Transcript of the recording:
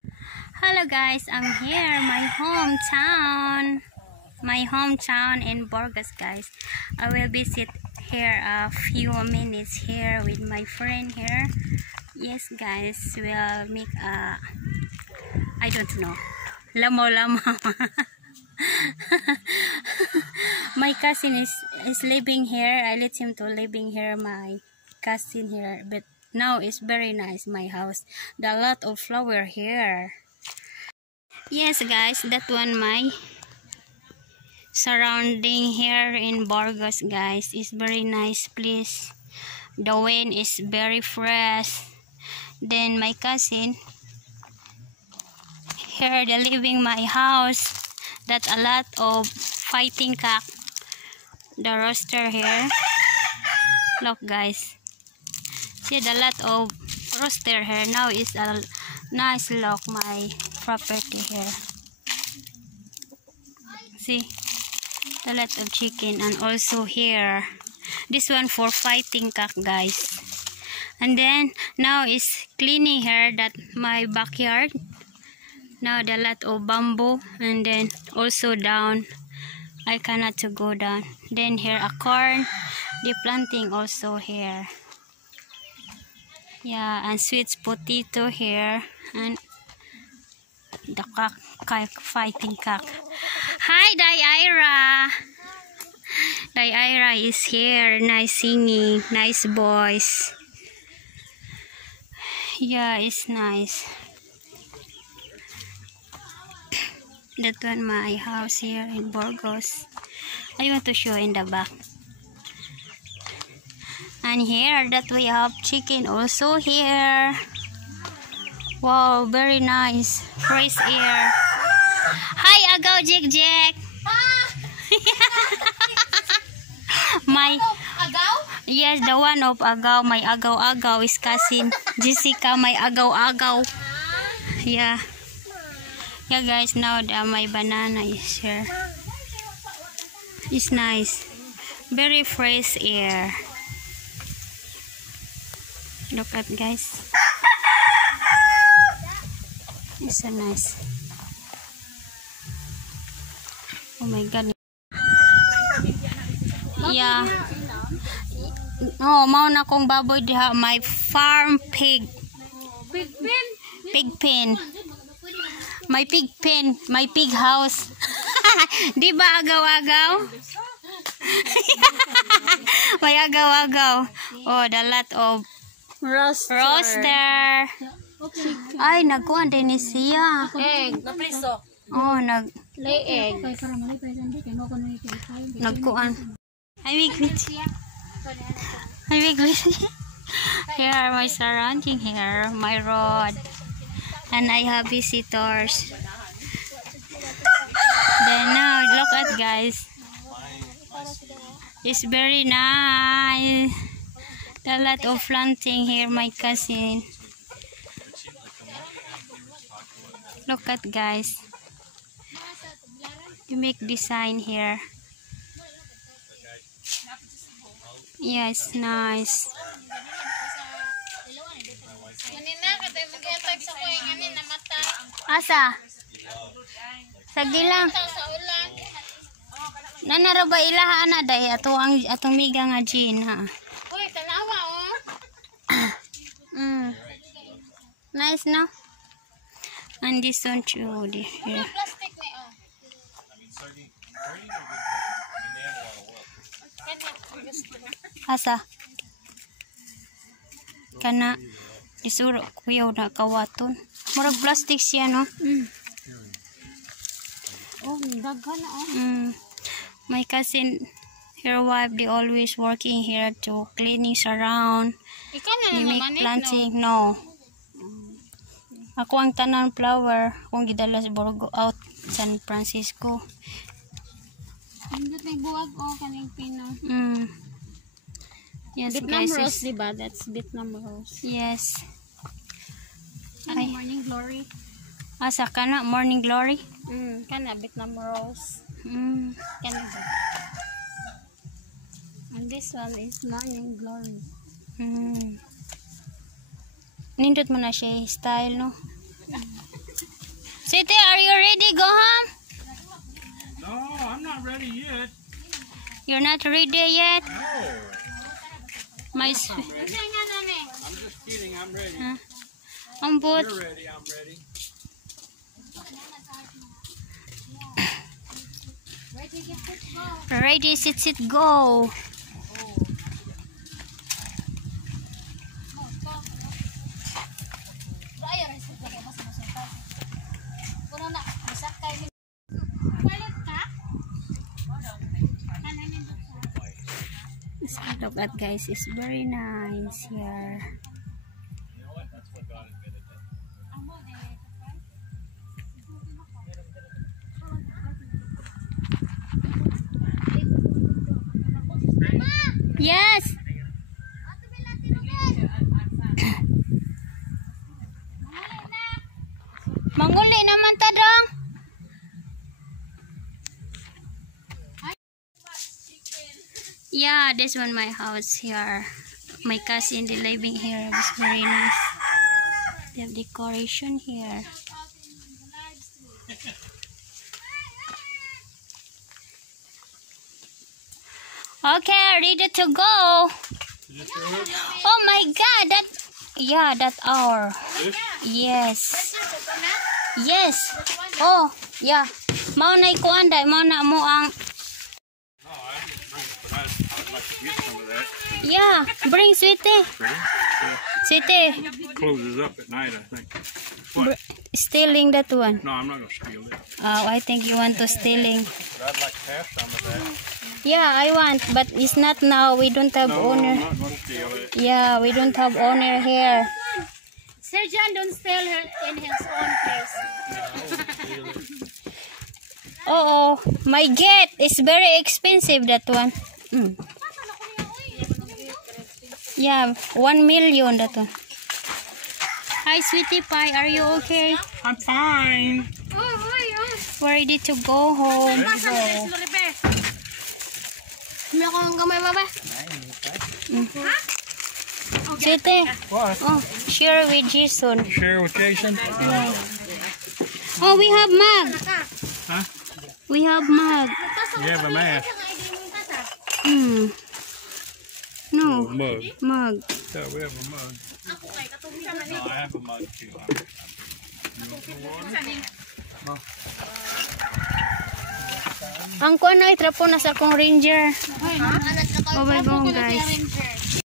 Hello guys, I'm here, my hometown in Burgos guys. I will visit here a few minutes here with my friend here. Yes guys, we'll make a, I don't know, lamo. My cousin is living here. I let him to living here, my cousin here, but now it's very nice my house. There are a lot of flower here. Yes guys, that one my surrounding here in Burgos guys is very nice place. The wind is very fresh. Then my cousin here, the living my house, that a lot of fighting cock. The rooster here, look guys, see the lot of rooster here. Now is a nice look my property here. See a lot of chicken, and also here this one for fighting cock guys. And then now is cleaning here that my backyard. Now the lot of bamboo, and then also down I cannot to go down. Then here a corn, the planting also here. Yeah, and sweet potato here, and the cock fighting cock. Hi Daira. Daira is here, nice singing, nice voice. Yeah, it's nice. That one my house here in Burgos. I want to show in the back. And here that we have chicken also here. Wow, very nice. Fresh air. Hi agaw Jack. My agaw? Yes, the one of agaw. My agaw is cousin Jessica, my agaw. Yeah. Yeah guys, now my banana is here. It's nice. Very fresh air. Look at guys. It's so nice. Oh my god. Yeah. Oh, mao na kong baboy diha, my farm pig. Pig pen. My pig pen, my pig house. Di ba agaw-agaw? May agaw-agaw. Oh, the lot of roaster. Ay, nagkuhan din ni siya. Egg, napriso. Oh, lay egg. Nagkuhan. Ay, wiglit. Here are my surrounding here, my road. And I have visitors. Then now look at guys. It's very nice. A lot of planting here, my cousin. Look at guys. You make design here. Yes, nice. Asa? Sagi lang. Nanara ba ilaha na day atong miga nga gin ha. Uy, tanawa Nice no? And this one too here. Plastic na Asa? Kana isuro kuyaw na kawaton. Murag plastic siya no? Oh, daghan na My cousin, her wife, they always working here to cleaning surround. Ikaw na They make naman planting. No. Ako ang tanan flower kung gidala sa Burgos out San Francisco. Hindi may buwag kaning pino. Yes, Vietnam guys. rose, diba? That's Vietnam rose. Yes. Ano, morning glory? Asa ka na? Morning glory? Kana, Vietnam rose. Kana ba? And this one is morning glory. Nindot mo na siya style, no? Sweetie, are you ready? Go home? No, I'm not ready yet. You're not ready yet? No. My I'm just kidding. I'm ready. Ambot. You're ready. I'm ready. Ready, sit, go. Look at guys, it's very nice here. Yes. Manguli naman ta dong. Yeah, this one my house here. My cousin they living here. It's very nice. They have decoration here. Okay, ready to go. Oh my God, that hour. Yes. Yes. Oh, yeah. Mao na ikuanda, mao na mo ang. No, I didn't bring it, but I'd like to get some of that. Yeah, bring sweetie. Sweetie. Closes up at night, I think. Stealing that one. No, I'm not gonna steal it. Oh, I think you want to stealing. But I'd like to have some of that. Yeah, I want, but it's not now. We don't have No, owner. I'm not gonna steal it. Yeah, we don't have owner here. Sir John, don't steal her in his own place. Oh, my gate is very expensive, that one. Yeah, 1 million, that one. Hi, sweetie pie, are you okay? I'm fine. We're ready to go home. Sweetie, What? oh, share with Jason. Share with Jason? Yeah. Oh, we have mug. Huh? We have mug. You have a mask. No, Mug. mug. Yeah, we have a mug. No, I have a mug too. Ang kuan ay trapo na sa akong ranger. Oh my God, guys.